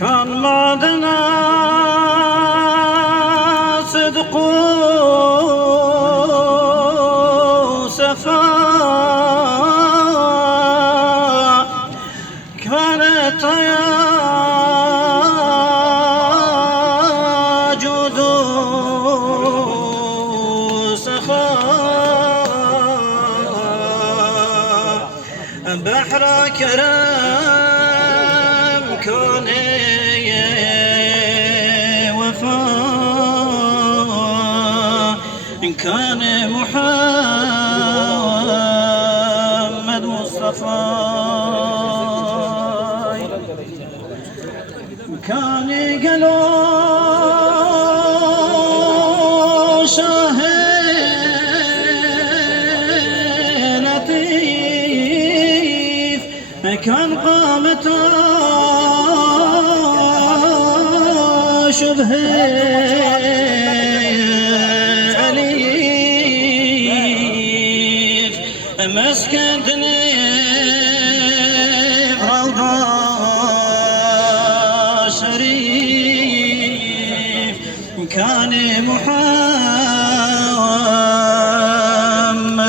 كان معدنا صدق وصفاء، كانت يا جود سخاء، بحر كرم كان وفاء، كان محمد مصطفى، كان قالوا شاهي لطيف، كان قامته شبه أليف، مسكتني روضة شريف، كان محمد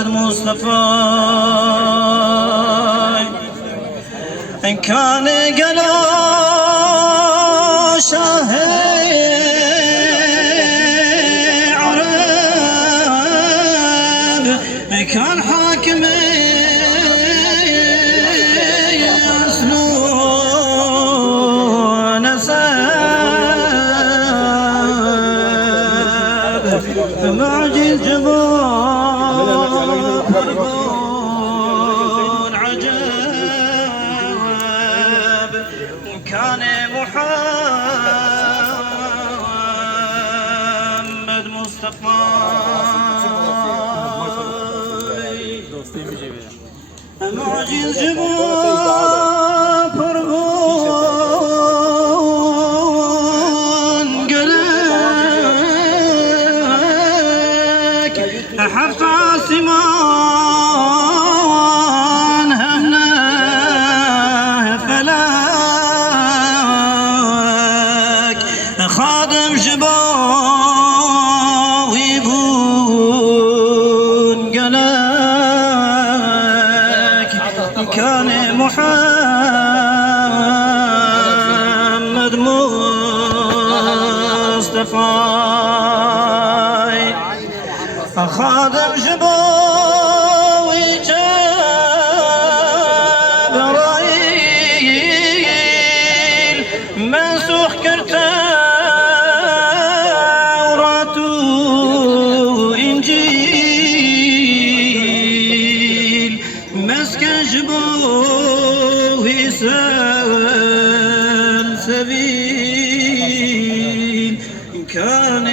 مصطفى، كان قالوا شاهي عرب، كان حاكم يسلو نسب، معجز جبار عجب، كان محمد مصطفى، معجز جبار فرعون قلك، حفظ سمان هنا فلك، خادم جباوي بون قلك، كان محمد مصطفى، خادم جباوي جبرائيل، منسوخ كالتوراة وإنجيل، مسك جبوه سلسبيل، كان